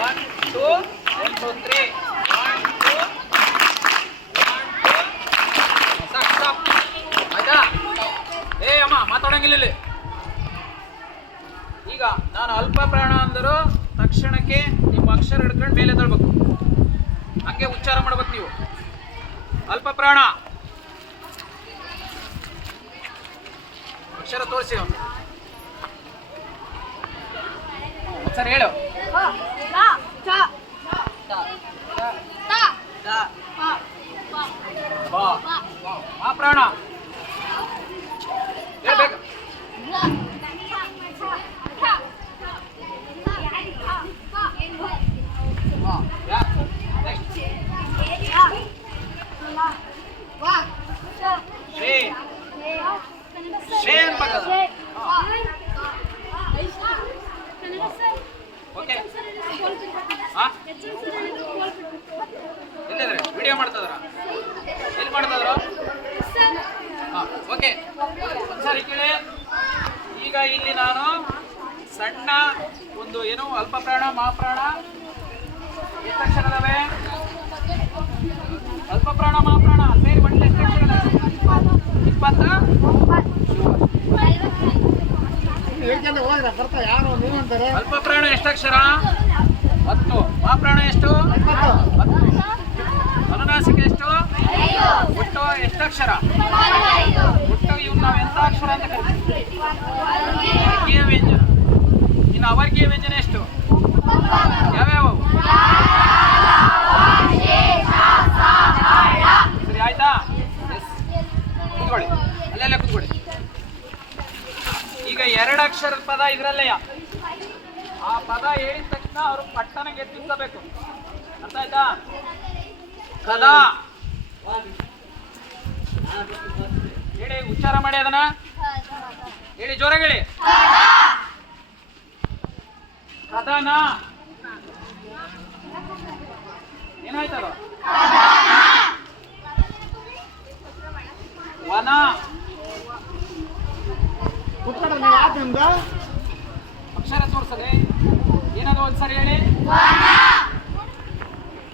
1 2 1 2 3 1 2 ಸಾಕು ಸಾಕು ಆಯ್ತಾ? ಅಮ್ಮ ಮಾತಾಡಂಗಿಲ್ಲ ಇಲ್ಲಿ. ಈಗ ನಾನು ಅಲ್ಪ ಪ್ರಾಣ ಅಂದರೂ ತಕ್ಷಣಕ್ಕೆ ನಿಮ್ಮ ಅಕ್ಷರ ಹಿಡ್ಕೊಂಡು ಮೇಲೆ ತಳ್ಬೇಕು, ಹಂಗೆ ಉಚ್ಚಾರ ಮಾಡ್ಬೇಕು ನೀವು. ಅಲ್ಪ ಪ್ರಾಣ ಅಕ್ಷರ ತೋರಿಸಿ ಅವನು ಸರ್ ಹೇಳು. ಆ ಪ್ರಾಣ ಹೇಳ್ಬೇಕು. ಓಕೆ ಎಲ್ಲಿದ್ರೆ ವಿಡಿಯೋ ಮಾಡ್ತದ್ರ ಎಲ್ಲಿ ಮಾಡ್ತದ್ರ? ಓಕೆ ಒಂದ್ಸರಿ ಕೇಳಿ. ಈಗ ಇಲ್ಲಿ ನಾನು ಸಣ್ಣ ಒಂದು ಏನು ಅಲ್ಪ ಪ್ರಾಣ ಮಹಾಪ್ರಾಣ ಎಷ್ಟು ಅಕ್ಷರ ಇದಾವೆ? ಅಲ್ಪ ಪ್ರಾಣ ಮಹಾಪ್ರಾಣ ಸೇರಿ ಒಳ್ಳೆ ಎಷ್ಟು ಅಕ್ಷರ ಇದಾವೆ? 20. ಅಲ್ಪ ಪ್ರಾಣ ಎಷ್ಟು ಅಕ್ಷರ? 10. ಮಹಾಪ್ರಾಣ ಎಷ್ಟು? 10. ಅನುನಾಸಿಕ ಎಷ್ಟು? ಒಟ್ಟು ಎಷ್ಟು ಅಕ್ಷರ? ಒಟ್ಟು ಇವು ನಾವು ಎಂತ ಅಕ್ಷರ ಅಂತ ಕರಿತೀವಿ? ವರ್ಗೀಯ ವ್ಯಂಜನ. ಇನ್ನು ಅವರ್ಗೀಯ ವ್ಯಂಜನ ಎಷ್ಟು? ಯಾವ್ಯಾವ? ಸರಿ ಆಯ್ತಾ? ಕೂತ್ಕೊಳ್ಳಿ, ಅಲ್ಲೆಲ್ಲ ಕೂತ್ಕೊಳ್ಳಿ. ಈಗ 2 ಅಕ್ಷರದ ಪದ ಇದ್ರಲ್ಲೆಯ ಆ ಪದ ಹೇಳಿದ ತಕ್ಷಣ ಅವರು ಪಟ್ಟಣ ಗೆದ್ದಿಸಬೇಕು. ಅರ್ಥ ಆಯ್ತಾ? ಕದ ಹೇಳಿ, ಉಚ್ಚಾರ ಮಾಡಿ ಅದನ್ನ ಹೇಳಿ, ಜೋರಾಗಿ ಹೇಳಿ. ಕದನ ಏನಾಯ್ತದ? ವನ ಅಕ್ಷರ ತೋರ್ಸದೆ ಏನದು ಒಂದ್ಸರಿ ಹೇಳಿ.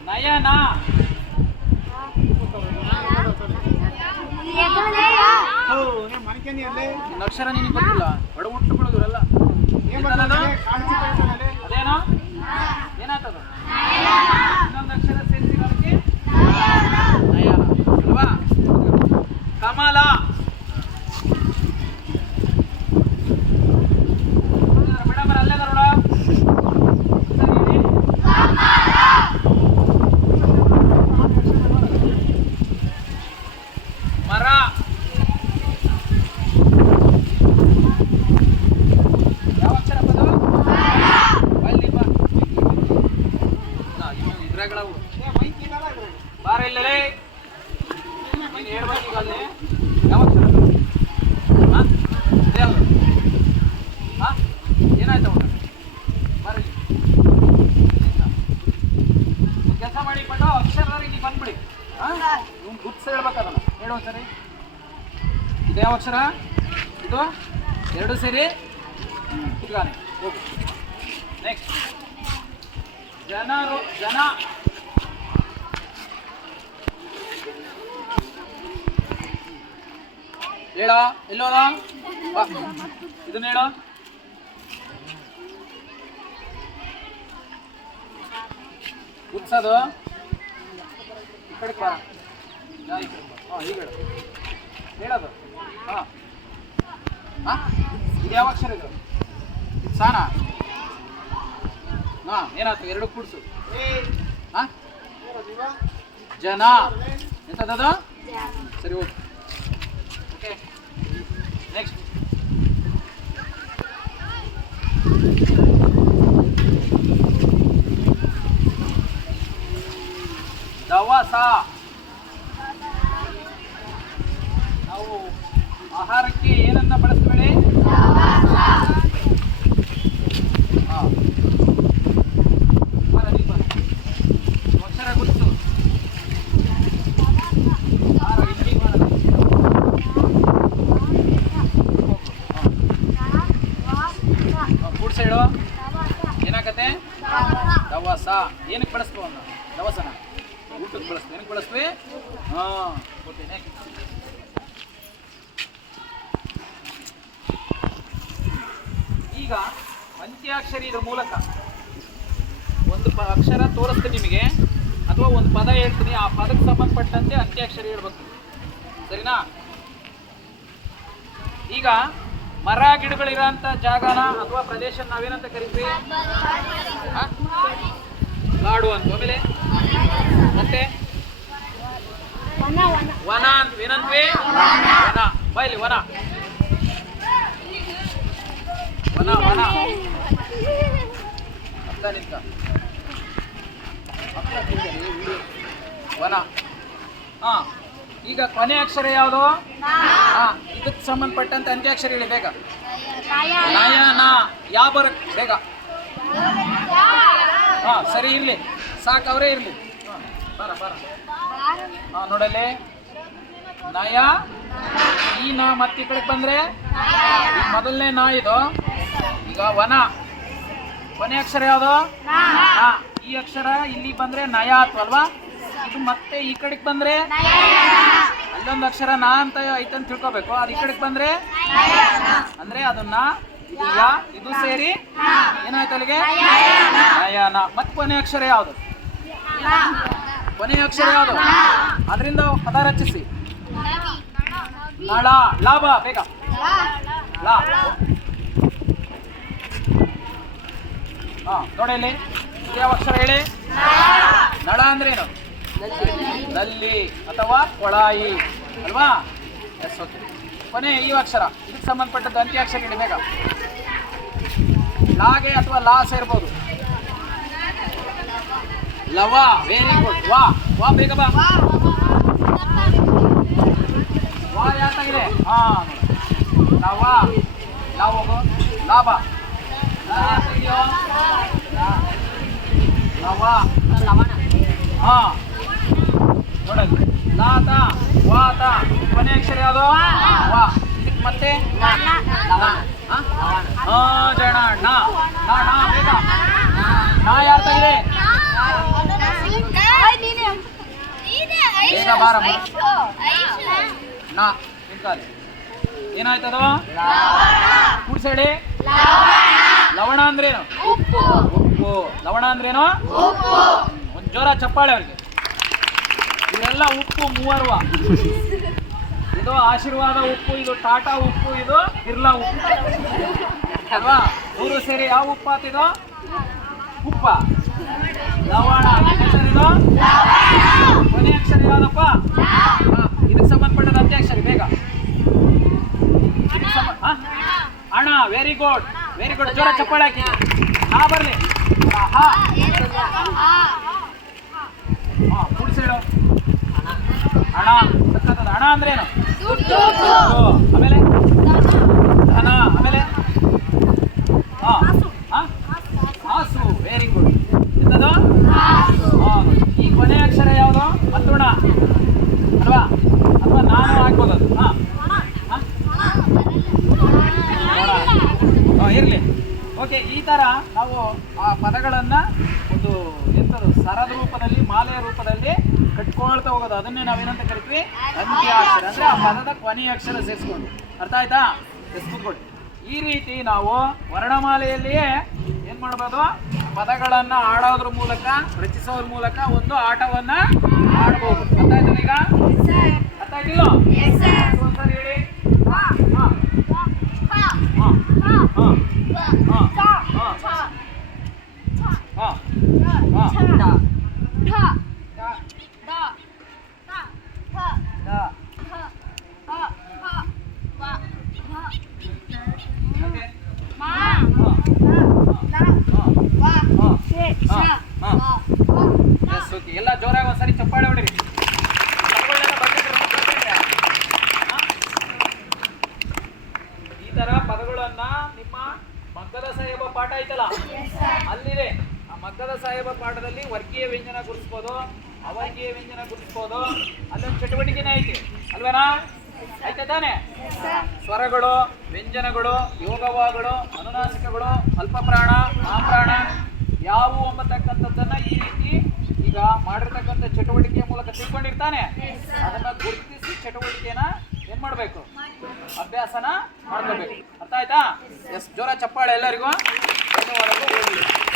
ನಯನ ಅಕ್ಷರ ನಿನಗೆ ಗೊತ್ತಿಲ್ಲ, ಒಡ ಮುಟ್ಟು ಬಿಡೋದ್ರಲ್ಲ. ಅದೇನೋ ಏನಾಯ್ತದ? ಇನ್ನೊಂದು ಅಕ್ಷರ ಸೇರಿಸಿ ಅದಕ್ಕೆ ನಯನ ಅಲ್ವಾ? ಕಮಲ ಮೇಡಮ್ ಅಲ್ಲೇ ನೋಡ. ಮರ ಯಾವ ಅಕ್ಷರ ಪದ? ಇದ್ರಾಗಳವು ಬಾರ ಇಲ್ಲಲೇ ನೀನು ಹೇಳ್ಬೇಕೀಗ ಅಲ್ಲಿ ಯಾವ ಅಕ್ಷರ? ಏನಾಯ್ತು ಬರಲಿ ಕೆಲಸ ಮಾಡಿ ಪಟ್ಟು ಅಕ್ಷರ ಇಲ್ಲಿ ಬಂದ್ಬಿಡಿ. ನೀವು ಗುರ್ಸ್ ಹೇಳ್ಬೇಕದಲ್ಲ, ಹೇಳೋ ಸರಿ. ಇದು ಯಾವ ಅಕ್ಷರ? ಇದು 2 ಸೇರಿ ಇಟ್ಗಾನೆ ಹೋಗು. ನೆಕ್ಸ್ಟ್ ಜನರು. ಜನ ಹೇಳ ಎಲ್ಲೋದ? ಇದನ್ನ ಹೇಳ. ಗುರ್ಸೋದು ಈ ಕಡೆ ಬರ. ಈಗ ಹೇಳು, ಹೇಳೋದು. ಇದು ಯಾವ ಅಕ್ಷರ? ಇದು ಸಾನ. ಏನಾಯ್ತು? 2 ಕೂಡ್ಸು. ಜನ ಎಂತದದು? ಸರಿ ಓಕೆ. ಓಕೆ ನೆಕ್ಸ್ಟ್ ದವಸ. ನಾವು ಆಹಾರಕ್ಕೆ ಏನನ್ನ ಬಳಸ್ಬೇಡಿ? ಅಕ್ಷರ ಗುರುತು. ಕೂಡ್ಸ ಹೇಳು, ಏನಾಗತ್ತೆ? ದವಸ ಏನಕ್ಕೆ ಬಳಸ್ತೀವಿ ಅವನ್ನ ದವಸನ ಊಟಕ್ಕೆ ಬಳಸ್ತೀವಿ ಏನಕ್ಕೆ ಬಳಸ್ತೀವಿ ಕೊಡ್ತೀನಿ ಈಗ ಅಂತ್ಯಾಕ್ಷರಿ ಇದ್ರ ಮೂಲಕ ಒಂದು ಅಕ್ಷರ ತೋರಿಸ್ತೀನಿ ನಿಮಗೆ ಅಥವಾ ಒಂದು ಪದ ಹೇಳ್ತೀನಿ ಆ ಪದಕ್ಕೆ ಸಂಬಂಧಪಟ್ಟಂತೆ ಅಂತ್ಯಾಕ್ಷರಿ ಹೇಳ್ಬೇಕು ಸರಿನಾ ಈಗ ಮರ ಗಿಡಗಳಿರೋಂಥ ಜಾಗನ ಅಥವಾ ಪ್ರದೇಶ ನಾವೇನಂತ ಕರಿತೀವಿ ಕಾಡು ಅಂತ ಆಮೇಲೆ ಮತ್ತೆ ವನ ಅಂತ ಏನಂದ್ವಿ ವನ ಬೈಲಿ ವನ ವನ ವನ ಅರ್ಥ ನಿಂತ ವನ ಈಗ ಕೊನೆ ಅಕ್ಷರ ಯಾವುದು ಇದಕ್ಕೆ ಸಂಬಂಧಪಟ್ಟಂತೆ ಅಂತ್ಯಾಕ್ಷರ ಹೇಳಿ ಬೇಗ ನಯನ ಯಾ ಬರಕ್ ಬೇಗ ಸರಿ ಇರ್ಲಿ ಸಾಕು ಅವರೇ ಇರ್ಲಿ ಬರ ಬರ ನೋಡಲ್ಲಿ ನಯ ಈ ನಾ ಮತ್ತೆ ಈ ಕಡೆಗೆ ಬಂದ್ರೆ ಈಗ ಮೊದಲನೇ ನಾ ಇದು ಈಗ ವನ ಕೊನೆ ಅಕ್ಷರ ಯಾವುದು ಈ ಅಕ್ಷರ ಇಲ್ಲಿ ಬಂದ್ರೆ ನಯ ಆತ್ವಲ್ವಾ ಇದು ಮತ್ತೆ ಈ ಕಡೆಗೆ ಬಂದ್ರೆ ಅಲ್ಲೊಂದು ಅಕ್ಷರ ನಾ ಅಂತ ಐತಂತ ತಿಳ್ಕೊಬೇಕು ಅದು ಈ ಕಡೆಗೆ ಬಂದ್ರೆ ಅಂದ್ರೆ ಅದನ್ನ ಇದು ಯಾ ಇದು ಸೇರಿ ಏನಾಯ್ತು ಅಲ್ಲಿಗೆ ನಯನ ಮತ್ತೆ ಕೊನೆ ಅಕ್ಷರ ಯಾವುದು ಕೊನೆ ಅಕ್ಷರ ಯಾವುದು ಅದರಿಂದ ಪದ ರಚಿಸಿ ನಳ ಲಾಭ ಬೇಗ ಲಾ ನೋಡಿ ಇಲ್ಲಿ ಯಾವ ಅಕ್ಷರ ಹೇಳಿ ನಳ ಅಂದ್ರೆ ಏನು ನಲ್ಲಿ ಅಥವಾ ಕೊಳಾಯಿ ಅಲ್ವಾ ಎಸ್ ಓಕೆ ಕೊನೆ ಈ ಅಕ್ಷರ ಇದಕ್ಕೆ ಸಂಬಂಧಪಟ್ಟದ್ದು ಅಂತ್ಯಾಕ್ಷರ ಹೇಳಿ ಬೇಗ ಲಾಗೆ ಅಥವಾ ಲಾ ಸೇರ್ಬೋದು ಲವ ವೆರಿ ಗುಡ್ ವಾ ವಾ ಬೇಗ ಬಾ ವಾ ಯಾತಾಗಿದೆ ಲವ ಲಾ ಹೋಗು ಲಾಭ ಲವ ನೋಡಲ್ಲಿ ಲಾತ ವಾತ ಕೊನೆ ಅಕ್ಷರ ಯಾವುದು ವಾ ಇದಕ್ಕೆ ಮತ್ತೆ ಜಣ ನಾ ಬೇಗ ನಾ ಯಾತಾಗಿದೆ ಬೇಗ ಬಾರಮ್ಮ ನಾ ನಿಂತಾಲಿ ಏನಾಯ್ತದ ಕೂಡ್ಸೇಳಿ ಲವಣ ಅಂದ್ರೇನು ಉಪ್ಪು ಲವಣ ಅಂದ್ರೇನು ಒಂದು ಜೋರ ಚಪ್ಪಾಳೆ ಅವ್ರಿಗೆ ಇವರೆಲ್ಲ ಉಪ್ಪು ಮೂವರ್ವ ಇದು ಆಶೀರ್ವಾದ ಉಪ್ಪು ಇದು ಟಾಟಾ ಉಪ್ಪು ಇದು ಬಿರ್ಲಾ ಉಪ್ಪು ಅಲ್ವಾ ಮೂರು ಸೇರಿ ಯಾವ ಉಪ್ಪು ಆತಿದು ಉಪ್ಪ ಲವಣ ಹೆಸರಿದು ಕೊನೆ ಅಕ್ಷರ ಯಾವ್ದಪ್ಪ ಇದಕ್ಕೆ ಸಂಬಂಧಪಟ್ಟದ ಅಂತ್ಯಾಕ್ಷರಿ ಬೇಗ ಅಣ್ಣ ವೆರಿ ಗುಡ್ ಜೋರ ಚಪ್ಪಾಳೆ ಹಾಕಿ ಹಾ ಬರ್ಲಿ ಕೂಡ್ಸೇಳು ಹಣ ಸಕ್ಕತ್ತದ ಹಣ ಅಂದ್ರೆ ಏನು ಆಮೇಲೆ ಧನ ಆಮೇಲೆ ಹಾಸು ವೆರಿ ಗುಡ್ ಎಂತದು ಈ ಕೊನೆ ಅಕ್ಷರ ಯಾವುದು ಮತ್ತುಣ ಅಲ್ವಾ ಅಥವಾ ನಾನು ಹಾಕ್ಬೋದು ಅದು ಇರಲಿ ಓಕೆ ಈ ಥರ ನಾವು ಆ ಪದಗಳನ್ನು ಒಂದು ಎಂಥದ್ದು ಸರದ ರೂಪದಲ್ಲಿ ಮಾಲೆಯ ರೂಪದಲ್ಲಿ ಕಟ್ಕೊಳ್ತಾ ಹೋಗೋದು ಅದನ್ನೇ ನಾವೇನಂತ ಕರಿತೀವಿ ಅಂತ್ಯಾಕ್ಷರ ಅಂದರೆ ಆ ಪದದ ಕೊನೆಯ ಅಕ್ಷರ ಸೇರಿಸ್ಕೊಂಡು ಅರ್ಥ ಆಯ್ತಾ ಕೂತ್ಕೊಳ್ಳಿ ಈ ರೀತಿ ನಾವು ವರ್ಣಮಾಲೆಯಲ್ಲಿಯೇ ಏನು ಮಾಡ್ಬೋದು ಪದಗಳನ್ನು ಆಡೋದ್ರ ಮೂಲಕ ರಚಿಸೋದ್ರ ಮೂಲಕ ಒಂದು ಆಟವನ್ನು ಆಡ್ಬೋದು ಅರ್ಥ ಆಯ್ತಾ ಈಗ ಅರ್ಥ ಆಗಿಲ್ಲ ಒಂದ್ಸರಿ ಹೇಳಿ ಎಲ್ಲ ಜೋರಾಗಿ ಒಂದ್ಸರಿ ಚಪ್ಪಾಳೆ ಹೊಡಿರಿ ಈ ತರ ಪದಗಳನ್ನ ನಿಮ್ಮ ಮಗ್ಗದ ಸಾಹೇಬ ಪಾಠ ಐತಲ್ಲ ಅಲ್ಲಿದೆ ಆ ಮಗ್ಗದ ಸಾಹೇಬ ಪಾಠದಲ್ಲಿ ವರ್ಗೀಯ ವ್ಯಂಜನ ಗುರುತಿಸ್ಬೋದು ಅವರ್ಗೀಯ ವ್ಯಂಜನ ಗುರುತಿಸ್ಬೋದು ಅಲ್ಲೊಂದು ಚಟುವಟಿಕೆನೇ ಐತಿ ಅಲ್ವೇನಾ ಆಯ್ತಾ ತಾನೆ ಸ್ವರಗಳು ವ್ಯಂಜನಗಳು ಯೋಗವಾಗಳು ಅನುನಾಸಿಕಗಳು ಅಲ್ಪ ಪ್ರಾಣ ಮಹಾಪ್ರಾಣ ಯಾವುವು ಎಂಬತಕ್ಕಂಥ ಮಾಡಿರ್ತಕ್ಕಂಥ ಚಟುವಟಿಕೆಯ ಮೂಲಕ ತಿಳ್ಕೊಂಡಿರ್ತಾನೆ. ಅದನ್ನ ಗುರುತಿಸಿ ಚಟುವಟಿಕೆನ ಏನ್ ಮಾಡ್ಬೇಕು, ಅಭ್ಯಾಸನ ಮಾಡ್ಕೋಬೇಕು. ಅರ್ಥ ಆಯ್ತಾ? ಎಸ್, ಜೋರ ಚಪ್ಪಾಳೆ ಎಲ್ಲರಿಗೂ. ಧನ್ಯವಾದಗಳು.